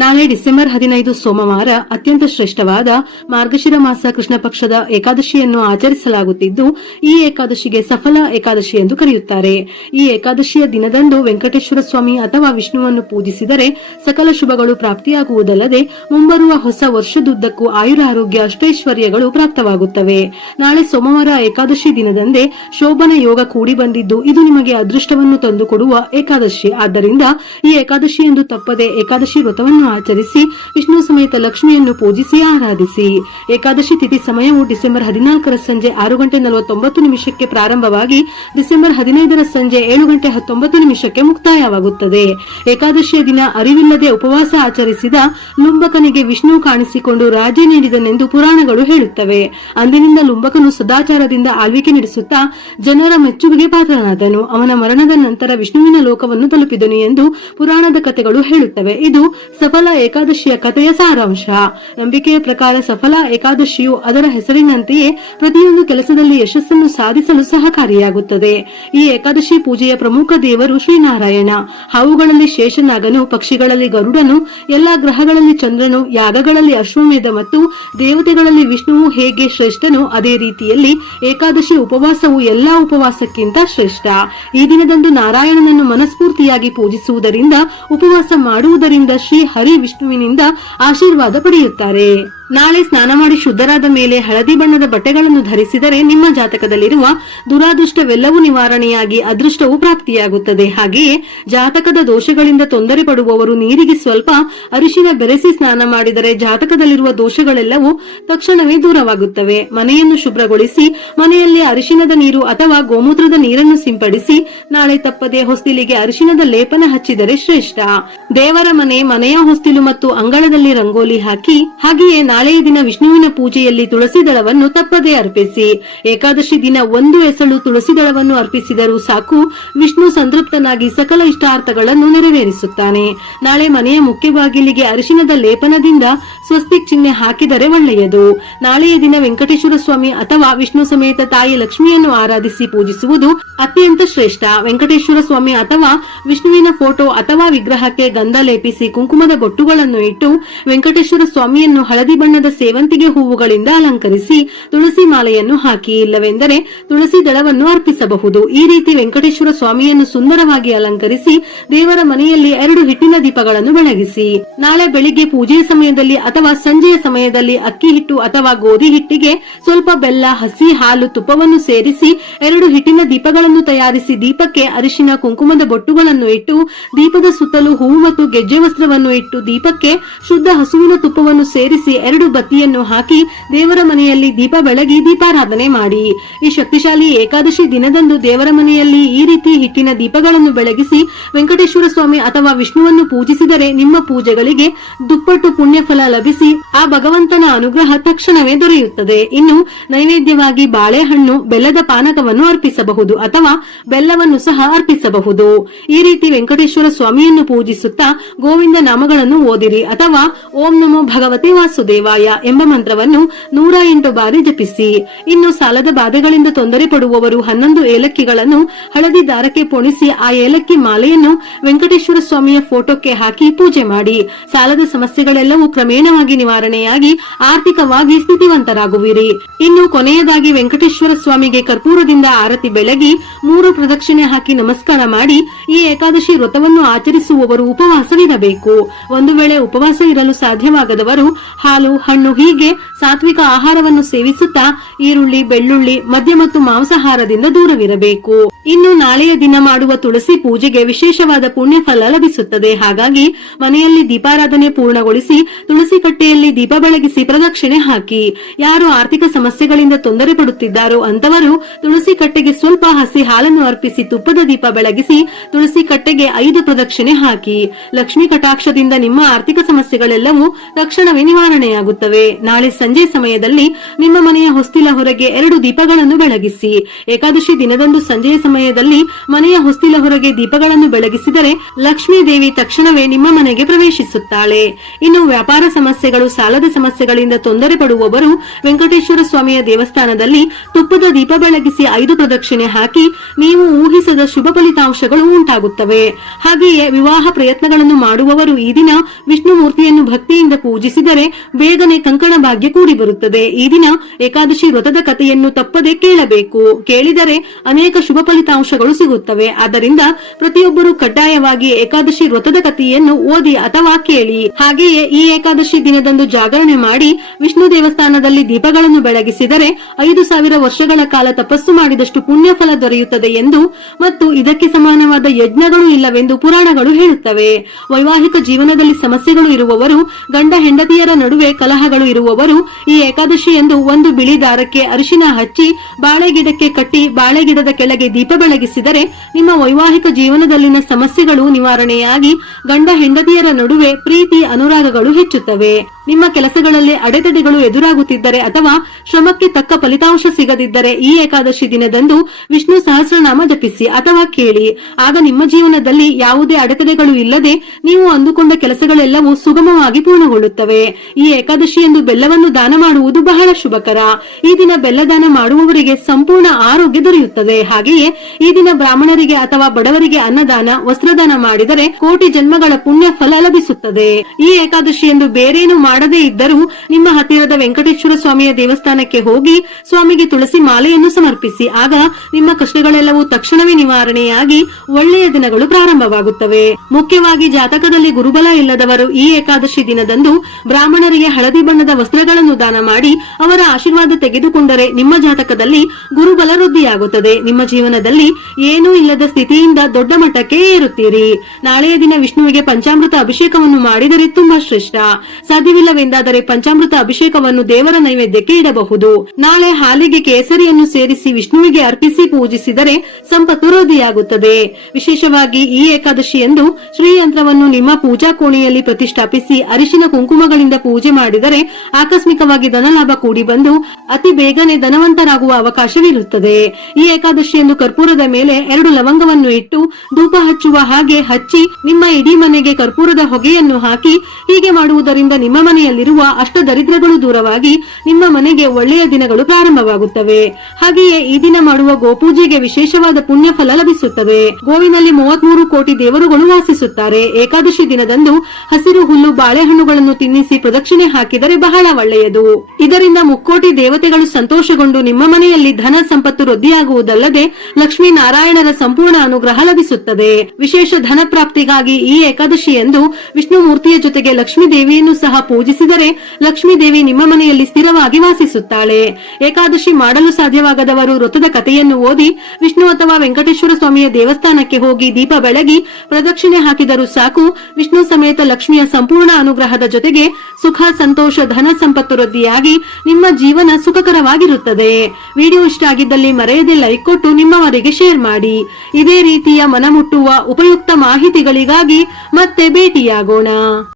ನಾಳೆ ಡಿಸೆಂಬರ್ 15 ಸೋಮವಾರ ಅತ್ಯಂತ ಶ್ರೇಷ್ಠವಾದ ಮಾರ್ಗಶಿರ ಮಾಸ ಕೃಷ್ಣ ಪಕ್ಷದ ಏಕಾದಶಿಯನ್ನು ಆಚರಿಸಲಾಗುತ್ತಿದ್ದು, ಈ ಏಕಾದಶಿಗೆ ಸಫಲ ಏಕಾದಶಿ ಎಂದು ಕರೆಯುತ್ತಾರೆ. ಈ ಏಕಾದಶಿಯ ದಿನದಂದು ವೆಂಕಟೇಶ್ವರ ಸ್ವಾಮಿ ಅಥವಾ ವಿಷ್ಣುವನ್ನು ಪೂಜಿಸಿದರೆ ಸಕಲ ಶುಭಗಳು ಪ್ರಾಪ್ತಿಯಾಗುವುದಲ್ಲದೆ ಮುಂಬರುವ ಹೊಸ ವರ್ಷದುದ್ದಕ್ಕೂ ಆಯುರಾರೋಗ್ಯ ಅಷ್ಟೈಶ್ವರ್ಯಗಳು ಪ್ರಾಪ್ತವಾಗುತ್ತವೆ. ನಾಳೆ ಸೋಮವಾರ ಏಕಾದಶಿ ದಿನದಂದೇ ಶೋಭನ ಯೋಗ ಕೂಡಿ ಬಂದಿದ್ದು, ಇದು ನಿಮಗೆ ಅದೃಷ್ಟವನ್ನು ತಂದುಕೊಡುವ ಏಕಾದಶಿ. ಆದ್ದರಿಂದ ಈ ಏಕಾದಶಿ ಎಂದು ತಪ್ಪದೆ ಏಕಾದಶಿ ವ್ರತವನ್ನು ಆಚರಿಸಿ ವಿಷ್ಣು ಸಮೇತ ಲಕ್ಷ್ಮಿಯನ್ನು ಪೂಜಿಸಿ ಆರಾಧಿಸಿ. ಏಕಾದಶಿ ತಿಥಿ ಸಮಯವು ಡಿಸೆಂಬರ್ 14ರ ಸಂಜೆ 6:49 ಪ್ರಾರಂಭವಾಗಿ ಡಿಸೆಂಬರ್ 15ರ ಸಂಜೆ 7:19 ಮುಕ್ತಾಯವಾಗುತ್ತದೆ. ಏಕಾದಶಿಯ ದಿನ ಅರಿವಿಲ್ಲದೆ ಉಪವಾಸ ಆಚರಿಸಿದ ಲುಂಬಕನಿಗೆ ವಿಷ್ಣು ಕಾಣಿಸಿಕೊಂಡು ರಾಜ್ಯ ನೀಡಿದನೆಂದು ಪುರಾಣಗಳು ಹೇಳುತ್ತವೆ. ಅಂದಿನಿಂದ ಲುಂಬಕನು ಸದಾಚಾರದಿಂದ ಆಳ್ವಿಕೆ ನಡೆಸುತ್ತಾ ಜನರ ಮೆಚ್ಚುಗೆಗೆ ಪಾತ್ರನಾದನು. ಅವನ ಮರಣದ ನಂತರ ವಿಷ್ಣುವಿನ ಲೋಕವನ್ನು ತಲುಪಿದನು ಎಂದು ಪುರಾಣದ ಕಥೆಗಳು ಹೇಳುತ್ತವೆ. ಇದು ಸಫಲ ಏಕಾದಶಿಯ ಕಥೆಯ ಸಾರಾಂಶ. ನಂಬಿಕೆಯ ಪ್ರಕಾರ ಸಫಲ ಏಕಾದಶಿಯು ಅದರ ಹೆಸರಿನಂತೆಯೇ ಪ್ರತಿಯೊಂದು ಕೆಲಸದಲ್ಲಿ ಯಶಸ್ಸನ್ನು ಸಾಧಿಸಲು ಸಹಕಾರಿಯಾಗುತ್ತದೆ. ಈ ಏಕಾದಶಿ ಪೂಜೆಯ ಪ್ರಮುಖ ದೇವರು ಶ್ರೀನಾರಾಯಣ. ಹಾವುಗಳಲ್ಲಿ ಶೇಷನಾಗನು, ಪಕ್ಷಿಗಳಲ್ಲಿ ಗರುಡನು, ಎಲ್ಲಾ ಗ್ರಹಗಳಲ್ಲಿ ಚಂದ್ರನು, ಯಾಗಗಳಲ್ಲಿ ಅಶ್ವಮೇಧ ಮತ್ತು ದೇವತೆಗಳಲ್ಲಿ ವಿಷ್ಣುವು ಹೇಗೆ ಶ್ರೇಷ್ಠನೋ ಅದೇ ರೀತಿಯಲ್ಲಿ ಏಕಾದಶಿ ಉಪವಾಸವು ಎಲ್ಲಾ ಉಪವಾಸಕ್ಕಿಂತ ಶ್ರೇಷ್ಠ. ಈ ದಿನದಂದು ನಾರಾಯಣನನ್ನು ಮನಸ್ಫೂರ್ತಿಯಾಗಿ ಪೂಜಿಸುವುದರಿಂದ, ಉಪವಾಸ ಮಾಡುವುದರಿಂದ ಶ್ರೀ ಹರಿ ವಿಷ್ಣುವಿನಿಂದ ಆಶೀರ್ವಾದ ಪಡೆಯುತ್ತಾರೆ. ನಾಳೆ ಸ್ನಾನ ಮಾಡಿ ಶುದ್ಧರಾದ ಮೇಲೆ ಹಳದಿ ಬಣ್ಣದ ಬಟ್ಟೆಗಳನ್ನು ಧರಿಸಿದರೆ ನಿಮ್ಮ ಜಾತಕದಲ್ಲಿರುವ ದುರಾದೃಷ್ಟವೆಲ್ಲವೂ ನಿವಾರಣೆಯಾಗಿ ಅದೃಷ್ಟವು ಪ್ರಾಪ್ತಿಯಾಗುತ್ತದೆ. ಹಾಗೆಯೇ ಜಾತಕದ ದೋಷಗಳಿಂದ ತೊಂದರೆ ಪಡುವವರು ನೀರಿಗೆ ಸ್ವಲ್ಪ ಅರಿಶಿನ ಬೆರೆಸಿ ಸ್ನಾನ ಮಾಡಿದರೆ ಜಾತಕದಲ್ಲಿರುವ ದೋಷಗಳೆಲ್ಲವೂ ತಕ್ಷಣವೇ ದೂರವಾಗುತ್ತವೆ. ಮನೆಯನ್ನು ಶುಭ್ರಗೊಳಿಸಿ ಮನೆಯಲ್ಲಿ ಅರಿಶಿನದ ನೀರು ಅಥವಾ ಗೋಮೂತ್ರದ ನೀರನ್ನು ಸಿಂಪಡಿಸಿ ನಾಳೆ ತಪ್ಪದೆ ಹೊಸ್ತಿಲಿಗೆ ಅರಿಶಿನದ ಲೇಪನ ಹಚ್ಚಿದರೆ ಶ್ರೇಷ್ಠ. ದೇವರ ಮನೆ, ಮನೆಯ ಹೊಸ್ತಿಲು ಮತ್ತು ಅಂಗಳದಲ್ಲಿ ರಂಗೋಲಿ ಹಾಕಿ. ಹಾಗೆಯೇ ನಾಳೆಯ ದಿನ ವಿಷ್ಣುವಿನ ಪೂಜೆಯಲ್ಲಿ ತುಳಸಿ ದಳವನ್ನು ತಪ್ಪದೇ ಅರ್ಪಿಸಿ. ಏಕಾದಶಿ ದಿನ ಒಂದು ಎಸಳು ತುಳಸಿ ದಳವನ್ನು ಅರ್ಪಿಸಿದರೂ ಸಾಕು, ವಿಷ್ಣು ಸಂತೃಪ್ತನಾಗಿ ಸಕಲ ಇಷ್ಟಾರ್ಥಗಳನ್ನು ನೆರವೇರಿಸುತ್ತಾನೆ. ನಾಳೆ ಮನೆಯ ಮುಖ್ಯ ಬಾಗಿಲಿಗೆ ಅರಿಶಿನದ ಲೇಪನದಿಂದ ಸ್ವಸ್ತಿಕ್ ಚಿಹ್ನೆ ಹಾಕಿದರೆ ಒಳ್ಳೆಯದು. ನಾಳೆಯ ದಿನ ವೆಂಕಟೇಶ್ವರ ಸ್ವಾಮಿ ಅಥವಾ ವಿಷ್ಣು ಸಮೇತ ತಾಯಿ ಲಕ್ಷ್ಮಿಯನ್ನು ಆರಾಧಿಸಿ ಪೂಜಿಸುವುದು ಅತ್ಯಂತ ಶ್ರೇಷ್ಠ. ವೆಂಕಟೇಶ್ವರ ಸ್ವಾಮಿ ಅಥವಾ ವಿಷ್ಣುವಿನ ಫೋಟೋ ಅಥವಾ ವಿಗ್ರಹಕ್ಕೆ ಗಂಧ ಲೇಪಿಸಿ ಕುಂಕುಮದ ಬೊಟ್ಟುಗಳನ್ನು ಇಟ್ಟು ವೆಂಕಟೇಶ್ವರ ಸ್ವಾಮಿಯನ್ನು ಹಳದಿ ಬಣ್ಣದ ಸೇವಂತಿಗೆ ಹೂವುಗಳಿಂದ ಅಲಂಕರಿಸಿ ತುಳಸಿ ಮಾಲೆಯನ್ನು ಹಾಕಿ, ಇಲ್ಲವೆಂದರೆ ತುಳಸಿ ದಳವನ್ನು ಅರ್ಪಿಸಬಹುದು. ಈ ರೀತಿ ವೆಂಕಟೇಶ್ವರ ಸ್ವಾಮಿಯನ್ನು ಸುಂದರವಾಗಿ ಅಲಂಕರಿಸಿ ದೇವರ ಮನೆಯಲ್ಲಿ 2 ಹಿಟ್ಟಿನ ದೀಪಗಳನ್ನು ಬೆಳಗಿಸಿ. ನಾಳೆ ಬೆಳಿಗ್ಗೆ ಪೂಜೆಯ ಸಮಯದಲ್ಲಿ ಅಥವಾ ಸಂಜೆಯ ಸಮಯದಲ್ಲಿ ಅಕ್ಕಿ ಹಿಟ್ಟು ಅಥವಾ ಗೋಧಿ ಹಿಟ್ಟಿಗೆ ಸ್ವಲ್ಪ ಬೆಲ್ಲ, ಹಸಿ ಹಾಲು, ತುಪ್ಪವನ್ನು ಸೇರಿಸಿ 2 ಹಿಟ್ಟಿನ ದೀಪಗಳನ್ನು ತಯಾರಿಸಿ ದೀಪಕ್ಕೆ ಅರಿಶಿನ ಕುಂಕುಮದ ಬೊಟ್ಟುಗಳನ್ನು ಇಟ್ಟು ದೀಪದ ಸುತ್ತಲೂ ಹೂವು ಮತ್ತು ಗೆಜ್ಜೆ ವಸ್ತ್ರವನ್ನು ಇಟ್ಟು ದೀಪಕ್ಕೆ ಶುದ್ಧ ಹಸುವಿನ ತುಪ್ಪವನ್ನು ಸೇರಿಸಿ 2 ಬತ್ತಿಯನ್ನು ಹಾಕಿ ದೇವರ ಮನೆಯಲ್ಲಿ ದೀಪ ಬೆಳಗಿ ದೀಪಾರಾಧನೆ ಮಾಡಿ. ಈ ಶಕ್ತಿಶಾಲಿ ಏಕಾದಶಿ ದಿನದಂದು ದೇವರ ಮನೆಯಲ್ಲಿ ಈ ರೀತಿ ಹಿಟ್ಟಿನ ದೀಪಗಳನ್ನು ಬೆಳಗಿಸಿ ವೆಂಕಟೇಶ್ವರ ಸ್ವಾಮಿ ಅಥವಾ ವಿಷ್ಣುವನ್ನು ಪೂಜಿಸಿದರೆ ನಿಮ್ಮ ಪೂಜೆಗಳಿಗೆ ದುಪ್ಪಟ್ಟು ಪುಣ್ಯ ಫಲ ಲಭಿಸಿ ಆ ಭಗವಂತನ ಅನುಗ್ರಹ ತಕ್ಷಣವೇ ದೊರೆಯುತ್ತದೆ. ಇನ್ನು ನೈವೇದ್ಯವಾಗಿ ಬಾಳೆಹಣ್ಣು, ಬೆಲ್ಲದ ಪಾನಕವನ್ನು ಅರ್ಪಿಸಬಹುದು ಅಥವಾ ಬೆಲ್ಲವನ್ನು ಸಹ ಅರ್ಪಿಸಬಹುದು. ಈ ರೀತಿ ವೆಂಕಟೇಶ್ವರ ಸ್ವಾಮಿಯನ್ನು ಪೂಜಿಸುತ್ತಾ ಗೋವಿಂದ ನಾಮಗಳನ್ನು ಓದಿರಿ ಅಥವಾ ಓಂ ನಮೋ ಭಗವತೆ ವಾಸುದೇವಾಯ ಎಂಬ ಮಂತ್ರವನ್ನು 108 ಬಾರಿ ಜಪಿಸಿ. ಇನ್ನು ಸಾಲದ ಬಾಧೆಗಳಿಂದ ತೊಂದರೆ ಪಡುವವರು 11 ಏಲಕ್ಕಿಗಳನ್ನು ಹಳದಿ ದಾರಕ್ಕೆ ಪೊಣಿಸಿ ಆ ಏಲಕ್ಕಿ ಮಾಲೆಯನ್ನು ವೆಂಕಟೇಶ್ವರ ಸ್ವಾಮಿಯ ಫೋಟೋಕ್ಕೆ ಹಾಕಿ ಪೂಜೆ ಮಾಡಿ. ಸಾಲದ ಸಮಸ್ಯೆಗಳೆಲ್ಲವೂ ಕ್ರಮೇಣವಾಗಿ ನಿವಾರಣೆಯಾಗಿ ಆರ್ಥಿಕವಾಗಿ ಸ್ಥಿತಿವಂತರಾಗುವಿರಿ. ಇನ್ನು ಕೊನೆಯದಾಗಿ ವೆಂಕಟೇಶ್ವರ ಸ್ವಾಮಿಗೆ ಕರ್ಪೂರದಿಂದ ಆರತಿ ಬೆಳಗಿ 3 ಪ್ರದಕ್ಷಿಣೆ ಹಾಕಿ ನಮಸ್ಕಾರ ಮಾಡಿ ಈ ಏಕಾದಶಿ ವ್ರತವನ್ನು ಆಚರಿಸುವವರು ಉಪವಾಸವಿರಬೇಕು. ಒಂದು ವೇಳೆ ಉಪವಾಸ ಇರಲು ಸಾಧ್ಯವಾಗದವರು ಹಾಲು, ಹಣ್ಣು ಹೀಗೆ ಸಾತ್ವಿಕ ಆಹಾರವನ್ನು ಸೇವಿಸುತ್ತಾ ಈರುಳ್ಳಿ, ಬೆಳ್ಳುಳ್ಳಿ, ಮದ್ಯ ಮತ್ತು ಮಾಂಸಾಹಾರದಿಂದ ದೂರವಿರಬೇಕು. ಇನ್ನು ನಾಳೆಯ ದಿನ ಮಾಡುವ ತುಳಸಿ ಪೂಜೆಗೆ ವಿಶೇಷವಾದ ಪುಣ್ಯ ಫಲ ಲಭಿಸುತ್ತದೆ. ಹಾಗಾಗಿ ಮನೆಯಲ್ಲಿ ದೀಪಾರಾಧನೆ ಪೂರ್ಣಗೊಳಿಸಿ ತುಳಸಿ ಕಟ್ಟೆಯಲ್ಲಿ ದೀಪ ಬೆಳಗಿಸಿ ಪ್ರದಕ್ಷಿಣೆ ಹಾಕಿ. ಯಾರು ಆರ್ಥಿಕ ಸಮಸ್ಯೆಗಳಿಂದ ತೊಂದರೆ ಪಡುತ್ತಿದ್ದಾರೋ ಅಂತವರು ತುಳಸಿ ಕಟ್ಟೆಗೆ ಸ್ವಲ್ಪ ಹಸಿ ಹಾಲನ್ನು ಅರ್ಪಿಸಿ ತುಪ್ಪದ ದೀಪ ಬೆಳಗಿಸಿ ತುಳಸಿ ಕಟ್ಟೆಗೆ 5 ಪ್ರದಕ್ಷಿಣೆ ಹಾಕಿ. ಲಕ್ಷ್ಮೀ ಕಟಾಕ್ಷದಿಂದ ನಿಮ್ಮ ಆರ್ಥಿಕ ಸಮಸ್ಯೆಗಳೆಲ್ಲವೂ ತಕ್ಷಣವೇ ನಿವಾರಣೆಯಾಗುತ್ತವೆ. ನಾಳೆ ಸಂಜೆ ಸಮಯದಲ್ಲಿ ನಿಮ್ಮ ಮನೆಯ ಹೊಸ್ತಿಲ ಹೊರಗೆ 2 ದೀಪಗಳನ್ನು ಬೆಳಗಿಸಿ. ಏಕಾದಶಿ ದಿನದಂದು ಸಂಜೆಯ ಸಮಯದಲ್ಲಿ ಮನೆಯ ಹೊಸ್ತಿಲ ಹೊರಗೆ ದೀಪಗಳನ್ನು ಬೆಳಗಿಸಿದರೆ ಲಕ್ಷ್ಮೀ ದೇವಿ ತಕ್ಷಣವೇ ನಿಮ್ಮ ಮನೆಗೆ ಪ್ರವೇಶಿಸುತ್ತಾಳೆ. ಇನ್ನು ವ್ಯಾಪಾರ ಸಮಸ್ಯೆಗಳು, ಸಾಲದ ಸಮಸ್ಯೆಗಳಿಂದ ತೊಂದರೆ ಪಡುವವರು ವೆಂಕಟೇಶ್ವರ ಸ್ವಾಮಿಯ ದೇವಸ್ಥಾನದಲ್ಲಿ ತುಪ್ಪದ ದೀಪ ಬೆಳಗಿಸಿ 5 ಪ್ರದಕ್ಷಿಣೆ ಹಾಕಿ ನೀವು ಊಹಿಸದ ಶುಭ ಫಲಿತಾಂಶಗಳು ಉಂಟಾಗುತ್ತವೆ. ಹಾಗೆಯೇ ವಿವಾಹ ಪ್ರಯತ್ನಗಳನ್ನು ಮಾಡುವವರು ಈ ದಿನ ವಿಷ್ಣು ಮೂರ್ತಿಯ ಏಕಾದಶಿಯನ್ನು ಭಕ್ತಿಯಿಂದ ಪೂಜಿಸಿದರೆ ಬೇಗನೆ ಕಂಕಣ ಭಾಗ್ಯ ಕೂಡಿ ಬರುತ್ತದೆ. ಈ ದಿನ ಏಕಾದಶಿ ವ್ರತದ ಕಥೆಯನ್ನು ತಪ್ಪದೆ ಕೇಳಬೇಕು. ಕೇಳಿದರೆ ಅನೇಕ ಶುಭ ಫಲಿತಾಂಶಗಳು ಸಿಗುತ್ತವೆ. ಆದ್ದರಿಂದ ಪ್ರತಿಯೊಬ್ಬರು ಕಡ್ಡಾಯವಾಗಿ ಏಕಾದಶಿ ವ್ರತದ ಕಥೆಯನ್ನು ಓದಿ ಅಥವಾ ಕೇಳಿ. ಹಾಗೆಯೇ ಈ ಏಕಾದಶಿ ದಿನದಂದು ಜಾಗರಣೆ ಮಾಡಿ ವಿಷ್ಣು ದೇವಸ್ಥಾನದಲ್ಲಿ ದೀಪಗಳನ್ನು ಬೆಳಗಿಸಿದರೆ 5,000 ವರ್ಷಗಳ ಕಾಲ ತಪಸ್ಸು ಮಾಡಿದಷ್ಟು ಪುಣ್ಯ ಫಲ ದೊರೆಯುತ್ತದೆ ಎಂದು ಮತ್ತು ಇದಕ್ಕೆ ಸಮಾನವಾದ ಯಜ್ಞಗಳು ಇಲ್ಲವೆಂದು ಪುರಾಣಗಳು ಹೇಳುತ್ತವೆ. ವೈವಾಹಿಕ ಜೀವನದಲ್ಲಿ ಸಮಸ್ಯೆಗಳು ಇರುವವರು, ಗಂಡ ಹೆಂಡತಿಯರ ನಡುವೆ ಕಲಹಗಳು ಇರುವವರು ಈ ಏಕಾದಶಿಯಂದು ಒಂದು ಬಿಳಿ ದಾರಕ್ಕೆ ಅರಿಶಿನ ಹಚ್ಚಿ ಬಾಳೆಗಿಡಕ್ಕೆ ಕಟ್ಟಿ ಬಾಳೆಗಿಡದ ಕೆಳಗೆ ದೀಪ ಬೆಳಗಿಸಿದರೆ ನಿಮ್ಮ ವೈವಾಹಿಕ ಜೀವನದಲ್ಲಿನ ಸಮಸ್ಯೆಗಳು ನಿವಾರಣೆಯಾಗಿ ಗಂಡ ಹೆಂಡತಿಯರ ನಡುವೆ ಪ್ರೀತಿ ಅನುರಾಗಗಳು ಹೆಚ್ಚುತ್ತವೆ. ನಿಮ್ಮ ಕೆಲಸಗಳಲ್ಲಿ ಅಡೆತಡೆಗಳು ಎದುರಾಗುತ್ತಿದ್ದರೆ ಅಥವಾ ಶ್ರಮಕ್ಕೆ ತಕ್ಕ ಫಲಿತಾಂಶ ಸಿಗದಿದ್ದರೆ ಈ ಏಕಾದಶಿ ದಿನದಂದು ವಿಷ್ಣು ಸಹಸ್ರನಾಮ ಜಪಿಸಿ ಅಥವಾ ಕೇಳಿ. ಆಗ ನಿಮ್ಮ ಜೀವನದಲ್ಲಿ ಯಾವುದೇ ಅಡೆತಡೆಗಳು ಇಲ್ಲದೆ ನೀವು ಅಂದುಕೊಂಡ ಕೆಲಸಗಳೆಲ್ಲವೂ ಸುಗಮವಾಗಿ ಪೂರ್ಣಗೊಳ್ಳುತ್ತವೆ. ಈ ಏಕಾದಶಿಯಂದು ಬೆಲ್ಲವನ್ನು ದಾನ ಮಾಡುವುದು ಬಹಳ ಶುಭಕರ. ಈ ದಿನ ಬೆಲ್ಲ ದಾನ ಮಾಡುವವರಿಗೆ ಸಂಪೂರ್ಣ ಆರೋಗ್ಯ ದೊರೆಯುತ್ತದೆ. ಹಾಗೆಯೇ ಈ ದಿನ ಬ್ರಾಹ್ಮಣರಿಗೆ ಅಥವಾ ಬಡವರಿಗೆ ಅನ್ನದಾನ, ವಸ್ತ್ರದಾನ ಮಾಡಿದರೆ ಕೋಟಿ ಜನ್ಮಗಳ ಪುಣ್ಯ ಫಲ ಲಭಿಸುತ್ತದೆ. ಈ ಏಕಾದಶಿಯಂದು ಬೇರೇನು ಮಾಡದೇ ಇದ್ದರೂ ನಿಮ್ಮ ಹತ್ತಿರದ ವೆಂಕಟೇಶ್ವರ ಸ್ವಾಮಿಯ ದೇವಸ್ಥಾನಕ್ಕೆ ಹೋಗಿ ಸ್ವಾಮಿಗೆ ತುಳಸಿ ಮಾಲೆಯನ್ನು ಸಮರ್ಪಿಸಿ. ಆಗ ನಿಮ್ಮ ಕಷ್ಟಗಳೆಲ್ಲವೂ ತಕ್ಷಣವೇ ನಿವಾರಣೆಯಾಗಿ ಒಳ್ಳೆಯ ದಿನಗಳು ಪ್ರಾರಂಭವಾಗುತ್ತವೆ. ಮುಖ್ಯವಾಗಿ ಜಾತಕದಲ್ಲಿ ಗುರುಬಲ ಇಲ್ಲದವರು ಈ ಏಕಾದಶಿ ದಿನದಂದು ಬ್ರಾಹ್ಮಣರಿಗೆ ಹಳದಿ ಬಣ್ಣದ ವಸ್ತ್ರಗಳನ್ನು ದಾನ ಮಾಡಿ ಅವರ ಆಶೀರ್ವಾದ ತೆಗೆದುಕೊಂಡರೆ ನಿಮ್ಮ ಜಾತಕದಲ್ಲಿ ಗುರುಬಲ ವೃದ್ಧಿಯಾಗುತ್ತದೆ. ನಿಮ್ಮ ಜೀವನದಲ್ಲಿ ಏನೂ ಇಲ್ಲದ ಸ್ಥಿತಿಯಿಂದ ದೊಡ್ಡ ಮಟ್ಟಕ್ಕೆ ಏರುತ್ತೀರಿ. ನಾಳೆಯ ದಿನ ವಿಷ್ಣುವಿಗೆ ಪಂಚಾಮೃತ ಅಭಿಷೇಕವನ್ನು ಮಾಡಿದರೆ ತುಂಬಾ ಶ್ರೇಷ್ಠ. ಸಾಧ್ಯವಿಲ್ಲವೆಂದಾದರೆ ಪಂಚಾಮೃತ ಅಭಿಷೇಕವನ್ನು ದೇವರ ನೈವೇದ್ಯಕ್ಕೆ ಇಡಬಹುದು. ನಾಳೆ ಹಾಲಿಗೆ ಕೇಸರಿಯನ್ನು ಸೇರಿಸಿ ವಿಷ್ಣುವಿಗೆ ಅರ್ಪಿಸಿ ಪೂಜಿಸಿದರೆ ಸಂಪತ್ತು ವೃದ್ಧಿಯಾಗುತ್ತದೆ. ವಿಶೇಷವಾಗಿ ಈ ಏಕಾದಶಿಯಂದು ಶ್ರೀಯಂತ್ರವನ್ನು ನಿಮ್ಮ ಪೂಜಾ ಕೋಣೆಯಲ್ಲಿ ಪ್ರತಿಷ್ಠಾಪಿಸಿ ಅರಿಶಿನ ಕುಂಕುಮಗಳಿಂದ ಪೂಜೆ ಮಾಡಿದರೆ ಆಕಸ್ಮಿಕವಾಗಿ ಧನಲಾಭ ಕೂಡಿ ಬಂದು ಅತಿ ಬೇಗನೆ ಧನವಂತರಾಗುವ ಅವಕಾಶವಿರುತ್ತದೆ. ಈ ಏಕಾದಶಿಯಂದು ಕರ್ಪೂರದ ಮೇಲೆ 2 ಲವಂಗವನ್ನು ಇಟ್ಟು ಧೂಪ ಹಚ್ಚುವ ಹಾಗೆ ಹಚ್ಚಿ ನಿಮ್ಮ ಇಡೀ ಮನೆಗೆ ಕರ್ಪೂರದ ಹೊಗೆಯನ್ನು ಹಾಕಿ. ಹೀಗೆ ಮಾಡುವುದರಿಂದ ನಿಮ್ಮ ಮನೆಯಲ್ಲಿರುವ ಅಷ್ಟ ದರಿದ್ರಗಳು ದೂರವಾಗಿ ನಿಮ್ಮ ಮನೆಗೆ ಒಳ್ಳೆಯ ದಿನಗಳು ಪ್ರಾರಂಭವಾಗುತ್ತವೆ. ಹಾಗೆಯೇ ಈ ದಿನ ಮಾಡುವ ಗೋಪೂಜೆಗೆ ವಿಶೇಷವಾದ ಪುಣ್ಯ ಫಲ ಲಭಿಸುತ್ತದೆ. ಗೋವಿನಲ್ಲಿ 33 ಕೋಟಿ ದೇವರುಗಳು ವಾಸಿಸುತ್ತಾರೆ. ಏಕಾದಶಿ ದಿನದಂದು ಹಸಿರು ಹುಲ್ಲು, ಬಾಳೆಹಣ್ಣುಗಳನ್ನು ತಿನ್ನಿಸಿ ಪ್ರದಕ್ಷಿಣೆ ಹಾಕಿದರೆ ಬಹಳ ಒಳ್ಳೆಯದು. ಇದರಿಂದ ಮುಕ್ಕೋಟಿ ದೇವತೆಗಳು ಸಂತೋಷಗೊಂಡು ನಿಮ್ಮ ಮನೆಯಲ್ಲಿ ಧನ ಸಂಪತ್ತು ವೃದ್ಧಿಯಾಗುವುದಲ್ಲದೆ ಲಕ್ಷ್ಮೀ ನಾರಾಯಣರ ಸಂಪೂರ್ಣ ಅನುಗ್ರಹ ಲಭಿಸುತ್ತದೆ. ವಿಶೇಷ ಧನ ಪ್ರಾಪ್ತಿಗಾಗಿ ಈ ಏಕಾದಶಿಯಂದು ವಿಷ್ಣು ಮೂರ್ತಿಯ ಜೊತೆಗೆ ಲಕ್ಷ್ಮೀ ದೇವಿಯನ್ನು ಸಹ ಪೂಜಿಸಿದರೆ ಲಕ್ಷ್ಮೀ ದೇವಿ ನಿಮ್ಮ ಮನೆಯಲ್ಲಿ ಸ್ಥಿರವಾಗಿ ವಾಸಿಸುತ್ತಾಳೆ. ಏಕಾದಶಿ ಮಾಡಲು ಸಾಧ್ಯವಾಗದವರು ವ್ರತದ ಕಥೆಯನ್ನು ಓದಿ ವಿಷ್ಣು ಅಥವಾ ವೆಂಕಟೇಶ್ವರ ಸ್ವಾಮಿಯ ದೇವಸ್ಥಾನಕ್ಕೆ ಹೋಗಿ ದೀಪ ಬೆಳಗಿ ಪ್ರದಕ್ಷಿಣೆ ಹಾಕಿದರೂ ಸಾಕು. ವಿಷ್ಣು ಸಮೇತ ಲಕ್ಷ್ಮಿಯ ಸಂಪೂರ್ಣ ಅನುಗ್ರಹದ ಜೊತೆಗೆ ಸುಖ, ಸಂತೋಷ, ಧನ ಸಂಪತ್ತು ವೃದ್ಧಿಯಾಗಿ ನಿಮ್ಮ ಜೀವನ ಸುಖಕರವಾಗಿರುತ್ತದೆ. ವಿಡಿಯೋ ಇಷ್ಟ ಆಗಿದ್ದಲ್ಲಿ ಮರೆಯದೆ ಲೈಕ್ ಕೊಟ್ಟು ನಿಮ್ಮವರಿಗೆ ಶೇರ್ ಮಾಡಿ. ಇದೇ ರೀತಿಯ ಮನಮುಟ್ಟುವ ಉಪಯುಕ್ತ ಮಾಹಿತಿಗಳಿಗಾಗಿ ಮತ್ತೆ ಭೇಟಿಯಾಗೋಣ.